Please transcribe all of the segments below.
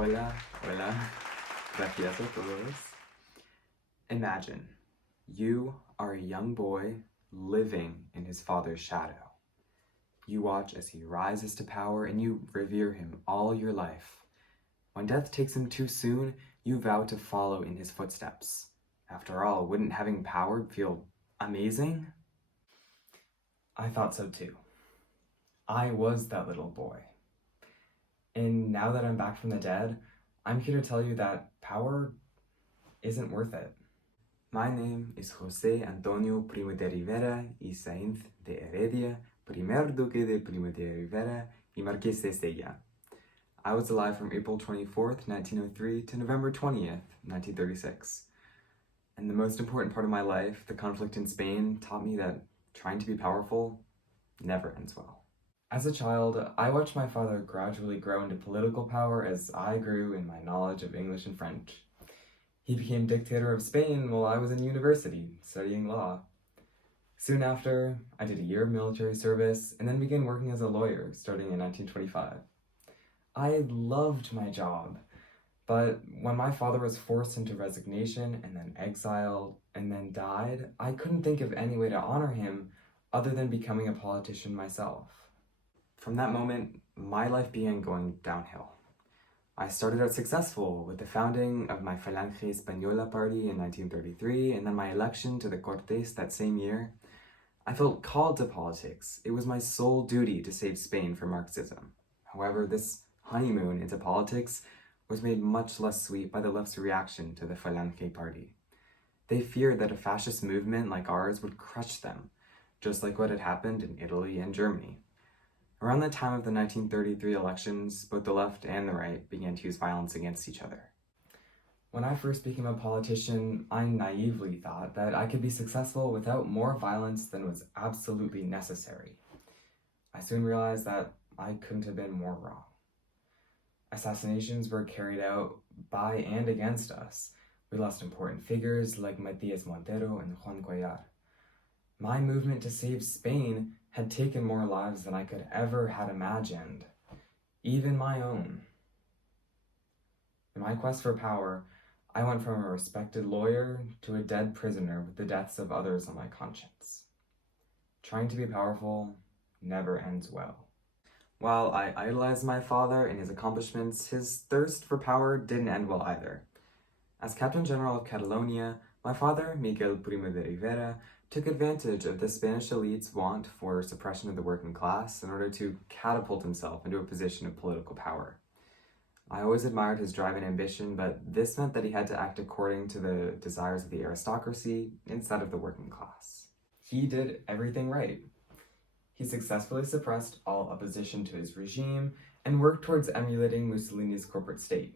Hola, hola. Gracias a todos. Imagine, you are a young boy living in his father's shadow. You watch as he rises to power and you revere him all your life. When death takes him too soon, you vow to follow in his footsteps. After all, wouldn't having power feel amazing? I thought so too. I was that little boy. And now that I'm back from the dead, I'm here to tell you that power isn't worth it. My name is José Antonio Primo de Rivera y Sainz de Heredia, primer duque de Primo de Rivera y Marqués de Estella. I was alive from April 24th, 1903 to November 20th, 1936. And the most important part of my life, the conflict in Spain, taught me that trying to be powerful never ends well. As a child, I watched my father gradually grow into political power as I grew in my knowledge of English and French. He became dictator of Spain while I was in university, studying law. Soon after, I did a year of military service and then began working as a lawyer, starting in 1925. I loved my job, but when my father was forced into resignation and then exiled and then died, I couldn't think of any way to honor him other than becoming a politician myself. From that moment, my life began going downhill. I started out successful with the founding of my Falange Española party in 1933 and then my election to the Cortes that same year. I felt called to politics. It was my sole duty to save Spain from Marxism. However, this honeymoon into politics was made much less sweet by the left's reaction to the Falange party. They feared that a fascist movement like ours would crush them, just like what had happened in Italy and Germany. Around the time of the 1933 elections, both the left and the right began to use violence against each other. When I first became a politician, I naively thought that I could be successful without more violence than was absolutely necessary. I soon realized that I couldn't have been more wrong. Assassinations were carried out by and against us. We lost important figures like Matías Montero and Juan Cuellar. My movement to save Spain had taken more lives than I could ever had imagined, even my own. In my quest for power, I went from a respected lawyer to a dead prisoner with the deaths of others on my conscience. Trying to be powerful never ends well. While I idolized my father and his accomplishments, his thirst for power didn't end well either. As Captain General of Catalonia, my father, Miguel Primo de Rivera, took advantage of the Spanish elite's want for suppression of the working class in order to catapult himself into a position of political power. I always admired his drive and ambition, but this meant that he had to act according to the desires of the aristocracy instead of the working class. He did everything right. He successfully suppressed all opposition to his regime and worked towards emulating Mussolini's corporate state.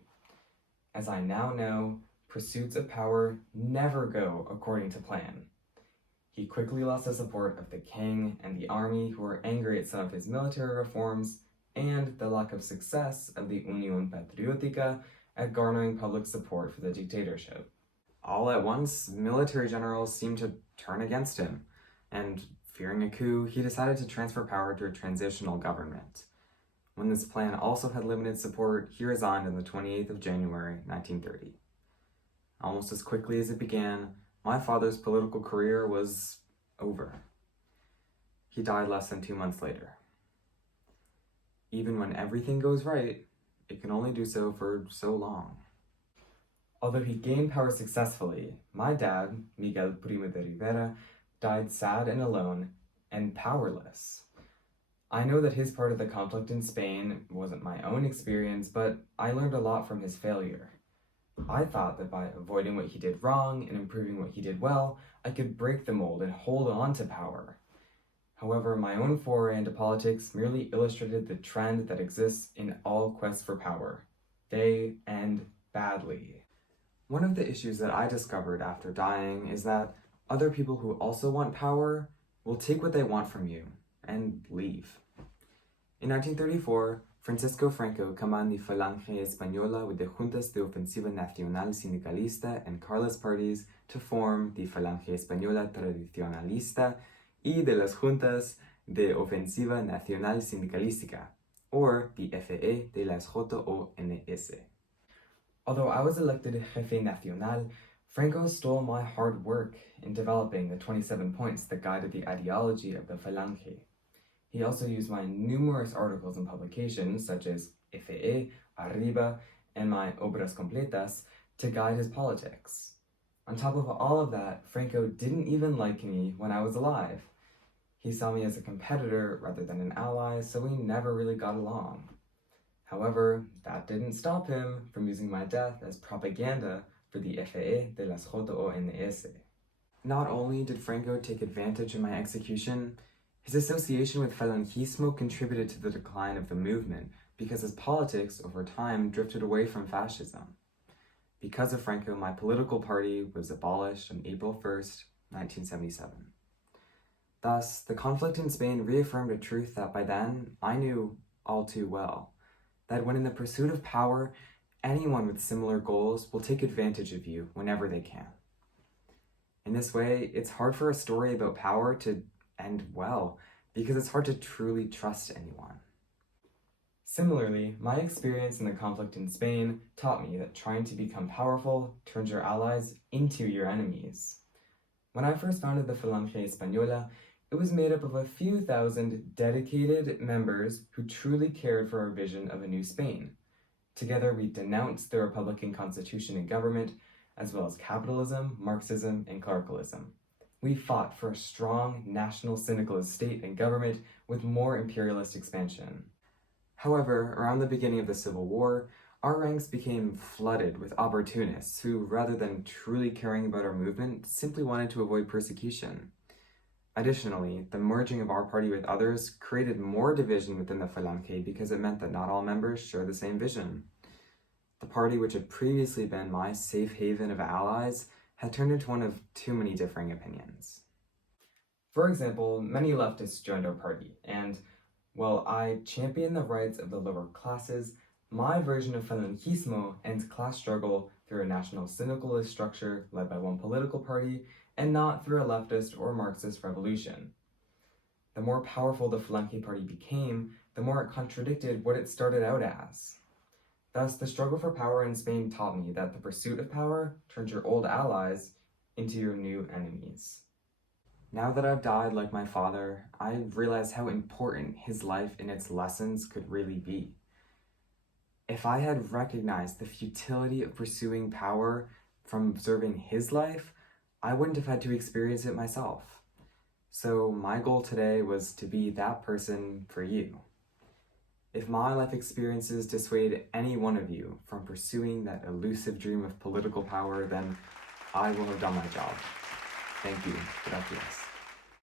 As I now know, pursuits of power never go according to plan. He quickly lost the support of the king and the army, who were angry at some of his military reforms and the lack of success of the Unión Patriótica at garnering public support for the dictatorship. All at once, military generals seemed to turn against him, and fearing a coup, he decided to transfer power to a transitional government. When this plan also had limited support, he resigned on the 28th of January, 1930. Almost as quickly as it began, my father's political career was over. He died less than 2 months later. Even when everything goes right, it can only do so for so long. Although he gained power successfully, my dad, Miguel Primo de Rivera, died sad and alone and powerless. I know that his part of the conflict in Spain wasn't my own experience, but I learned a lot from his failure. I thought that by avoiding what he did wrong and improving what he did well, I could break the mold and hold on to power. However, my own foray into politics merely illustrated the trend that exists in all quests for power. They end badly. One of the issues that I discovered after dying is that other people who also want power will take what they want from you and leave. In 1934, Francisco Franco commanded the Falange Española with the Juntas de Ofensiva Nacional Sindicalista and Carlist parties to form the Falange Española Tradicionalista y de las Juntas de Ofensiva Nacional Sindicalística, or the FE de las JONS. Although I was elected Jefe Nacional, Franco stole my hard work in developing the 27 points that guided the ideology of the Falange. He also used my numerous articles and publications, such as Fe, Arriba, and my Obras Completas, to guide his politics. On top of all of that, Franco didn't even like me when I was alive. He saw me as a competitor rather than an ally, so we never really got along. However, that didn't stop him from using my death as propaganda for the Fe de las JONS. Not only did Franco take advantage of my execution, his association with Falangismo contributed to the decline of the movement because his politics over time drifted away from fascism. Because of Franco, my political party was abolished on April 1st, 1977. Thus, the conflict in Spain reaffirmed a truth that by then I knew all too well, that when in the pursuit of power, anyone with similar goals will take advantage of you whenever they can. In this way, it's hard for a story about power to end well, because it's hard to truly trust anyone. Similarly, my experience in the conflict in Spain taught me that trying to become powerful turns your allies into your enemies. When I first founded the Falange Española, it was made up of a few thousand dedicated members who truly cared for our vision of a new Spain. Together, we denounced the Republican Constitution and government, as well as capitalism, Marxism, and clericalism. We fought for a strong, national syndicalist state and government with more imperialist expansion. However, around the beginning of the Civil War, our ranks became flooded with opportunists who, rather than truly caring about our movement, simply wanted to avoid persecution. Additionally, the merging of our party with others created more division within the Falange because it meant that not all members share the same vision. The party, which had previously been my safe haven of allies, had turned into one of too many differing opinions. For example, many leftists joined our party, and while I champion the rights of the lower classes, my version of Falangismo ends class struggle through a national syndicalist structure led by one political party, and not through a leftist or Marxist revolution. The more powerful the Falange party became, the more it contradicted what it started out as. Thus, the struggle for power in Spain taught me that the pursuit of power turns your old allies into your new enemies. Now that I've died like my father, I realize how important his life and its lessons could really be. If I had recognized the futility of pursuing power from observing his life, I wouldn't have had to experience it myself. So my goal today was to be that person for you. If my life experiences dissuade any one of you from pursuing that elusive dream of political power, then I will have done my job. Thank you. Gracias.